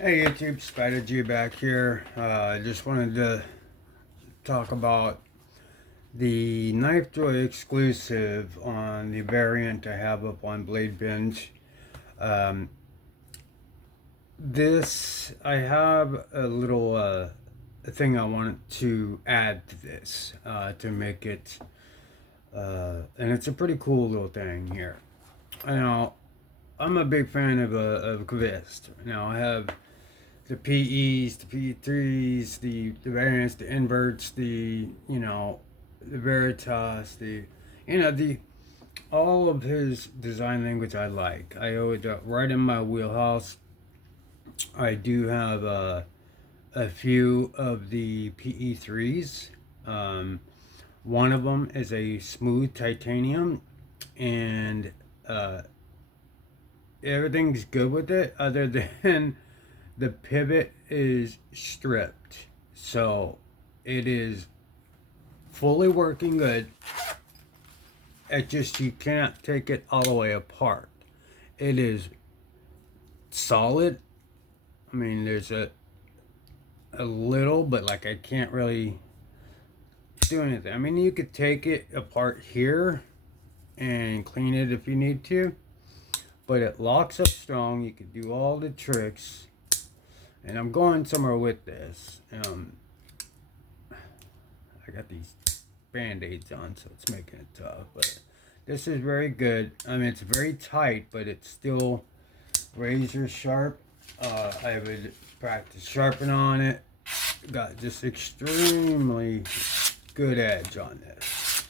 Hey YouTube, Spider G back here. I just wanted to talk about the Knife Joy exclusive on the variant I have up on Bladebinge. Um, I have a little thing I wanted to add to this to make it, and it's a pretty cool little thing here. Now, I'm a big fan of Kvist. Now, I have the PEs, the PE3s, the variants, the inverts, the Veritas, the all of his design language I like. I always right in my wheelhouse. I do have a few of the PE3s. One of them is a smooth titanium, and uh, everything's good with it other than the pivot is stripped. So it is fully working good. It just, you can't take it all the way apart. It is solid. I mean, there's a little, but like I can't really do anything. I mean, you could take it apart here and clean it if you need to, but it locks up strong. You could do all the tricks, and I'm going somewhere with this. I got these band-aids on, so it's making it tough, but this is very good. I mean, it's very tight, but it's still razor sharp. I would practice sharpen on it. Got just extremely good edge on this.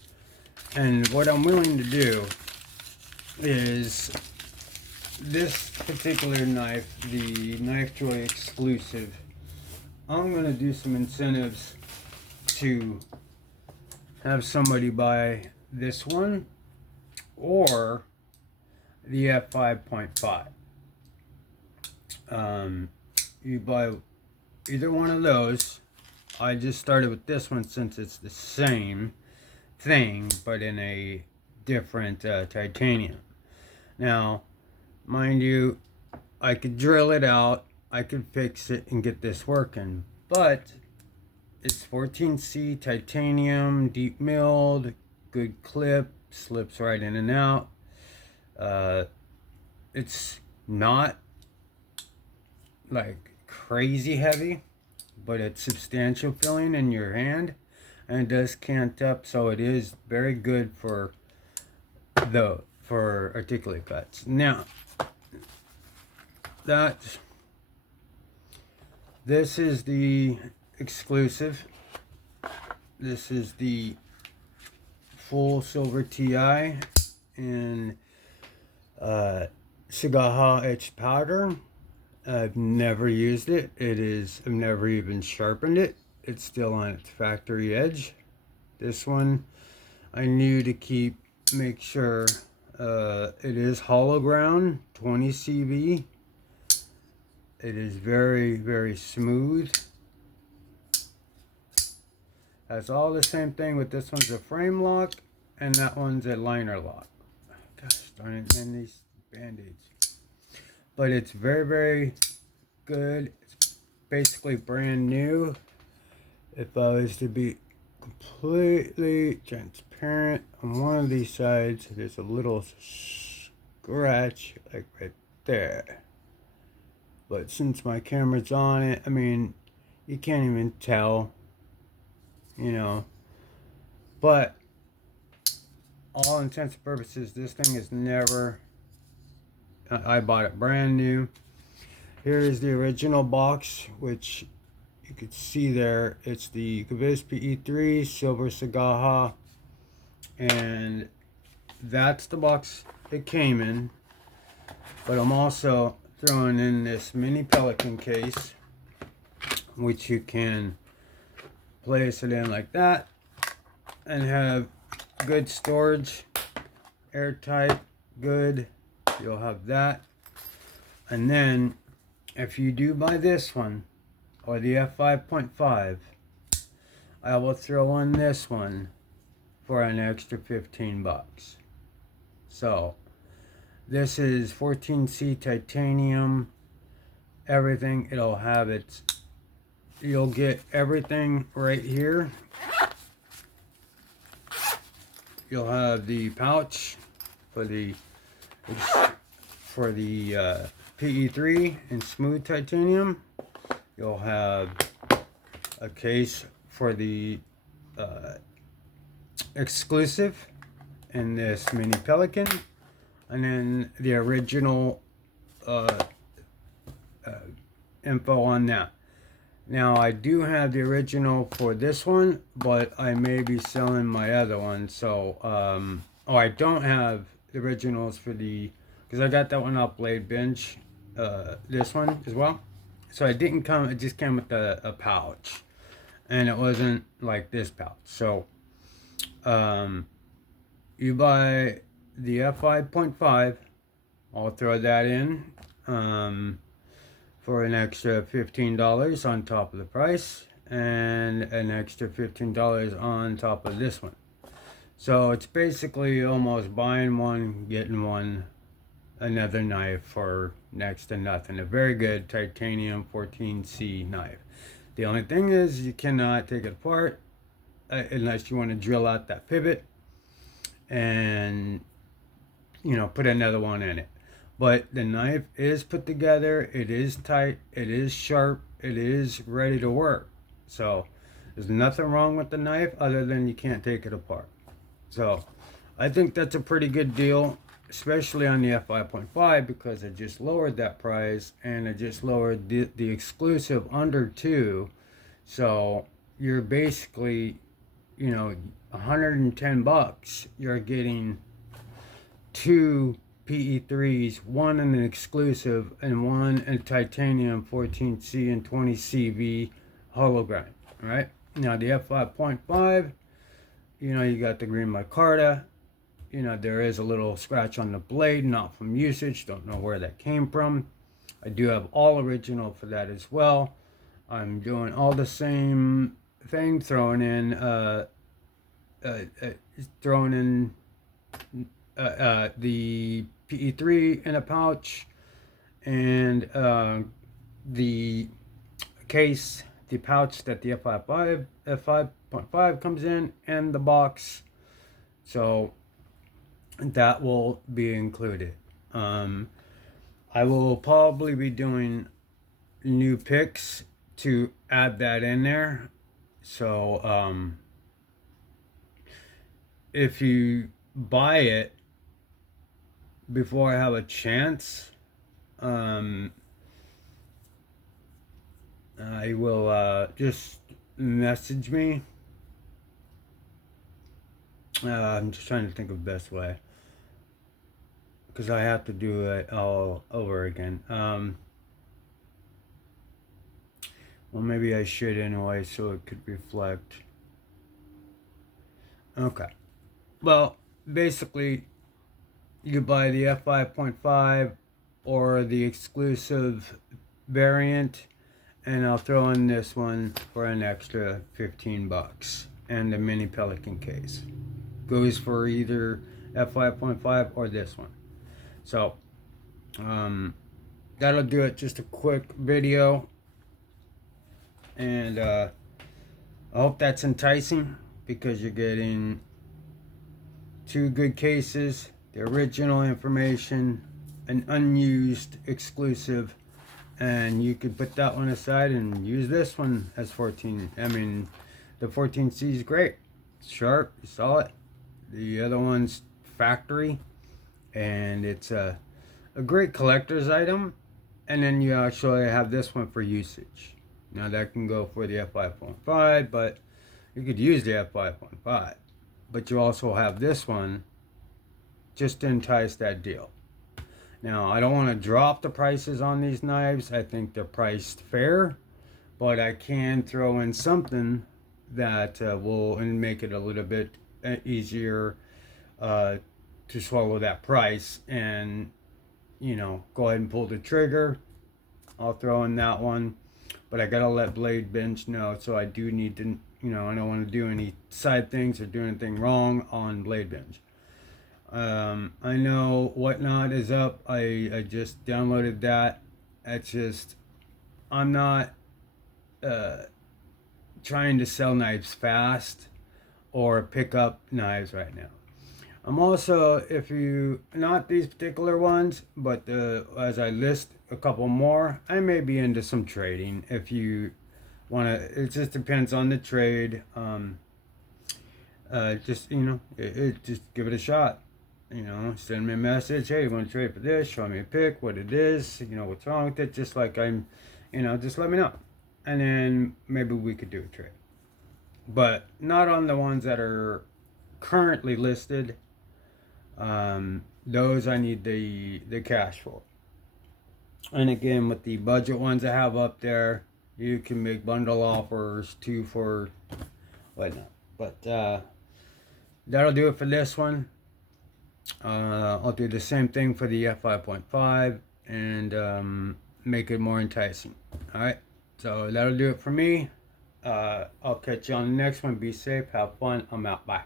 And what I'm willing to do is this particular knife, the Knife Joy exclusive, I'm going to do some incentives to have somebody buy this one or the f5.5. You buy either one of those. I just started with this one since it's the same thing but in a different titanium. Now, mind you, I could drill it out, I could fix it and get this working, but it's 14C titanium, deep milled, good clip, slips right in and out. It's not like crazy heavy, but it's substantial feeling in your hand, and it does cant up, so it is very good for articulate cuts. Now, this is the exclusive. This is the full silver TI in Sagaha etched powder. I've never used it. I've never even sharpened it. It's still on its factory edge. This one I knew to make sure it is hollow ground, 20 CV. It is very, very smooth. That's all the same thing with this one's a frame lock and that one's a liner lock. Gosh darn it, man, these band-aids. But it's very, very good. It's basically brand new. If I was to be completely transparent, on one of these sides there's a little scratch like right there, but since my camera's on it, I mean, you can't even tell, you know. But all intents and purposes, this thing is never, I bought it brand new. Here is the original box, which you could see there. It's the Kvist PE3 Silver Sagaha, and that's the box it came in. But I'm also throwing in this mini Pelican case, which you can place it in like that and have good storage, airtight, good. You'll have that. And then if you do buy this one or the f5.5, I will throw in this one for an extra 15 bucks. So this is 14C titanium, everything. It'll have its, you'll get everything right here. You'll have the pouch for the PE3 in smooth titanium. You'll have a case for the exclusive in this mini Pelican, and then the original info on that. Now I do have the original for this one, but I may be selling my other one. So oh, I don't have the originals for the, because I got that one off Bladebinge, this one as well. So it didn't come, it just came with a pouch, and it wasn't like this pouch. So you buy the f5.5, I'll throw that in for an extra $15 on top of the price, and an extra $15 on top of this one. So it's basically almost buying one, getting one, another knife for next to nothing. A very good titanium 14C knife. The only thing is you cannot take it apart unless you want to drill out that pivot and, you know, put another one in it. But the knife is put together, it is tight, it is sharp, it is ready to work. So there's nothing wrong with the knife other than you can't take it apart. So I think that's a pretty good deal, especially on the f5.5, because I just lowered that price, and I just lowered the exclusive under 2. So you're basically, you know, 110 bucks, you're getting 2 PE3s, one in an exclusive and one in titanium 14C and 20CV hologram. All right, now the f5.5, you know, you got the green micarta. You know, there is a little scratch on the blade, not from usage, don't know where that came from. I do have all original for that as well. I'm doing all the same thing, throwing in the PE3 in a pouch, and the case, the pouch that the f5.5 comes in, and the box. So that will be included. I will probably be doing new picks to add that in there. So if you buy it before I have a chance, I will just message me. I'm just trying to think of the best way, because I have to do it all over again. Well, maybe I should anyway, so it could reflect. Okay. Well, basically, you buy the f5.5 or the exclusive variant, and I'll throw in this one for an extra 15 bucks, and the mini Pelican case goes for either f5.5 or this one. So that'll do it. Just a quick video, and I hope that's enticing, because you're getting 2 good cases, the original information, an unused exclusive, and you could put that one aside and use this one as 14. I mean, the 14C is great. It's sharp, you saw it. The other one's factory, and it's a great collector's item. And then you actually have this one for usage. Now that can go for the f5.5, but you could use the f5.5. But you also have this one just to entice that deal. Now, I don't want to drop the prices on these knives. I think they're priced fair, but I can throw in something that will make it a little bit easier to swallow that price, and, you know, go ahead and pull the trigger. I'll throw in that one, but I gotta let Bladebinge know, so I do need to, you know, I don't want to do any side things or do anything wrong on Bladebinge. I know Whatnot is up. I just downloaded that. It's just, I'm not trying to sell knives fast or pick up knives right now. I'm also, if you, not these particular ones, but as I list a couple more, I may be into some trading. If you want to, it just depends on the trade. Just, just give it a shot. Send me a message. Hey, you want to trade for this? Show me a pic, what it is, what's wrong with it. Just like just let me know. And then maybe we could do a trade. But not on the ones that are currently listed. Those I need the cash for. And again, with the budget ones I have up there, you can make bundle offers, 2 for whatnot. But that'll do it for this one. I'll do the same thing for the f5.5 and make it more enticing. Alright, so that'll do it for me. I'll catch you on the next one. Be safe, have fun. I'm out. Bye.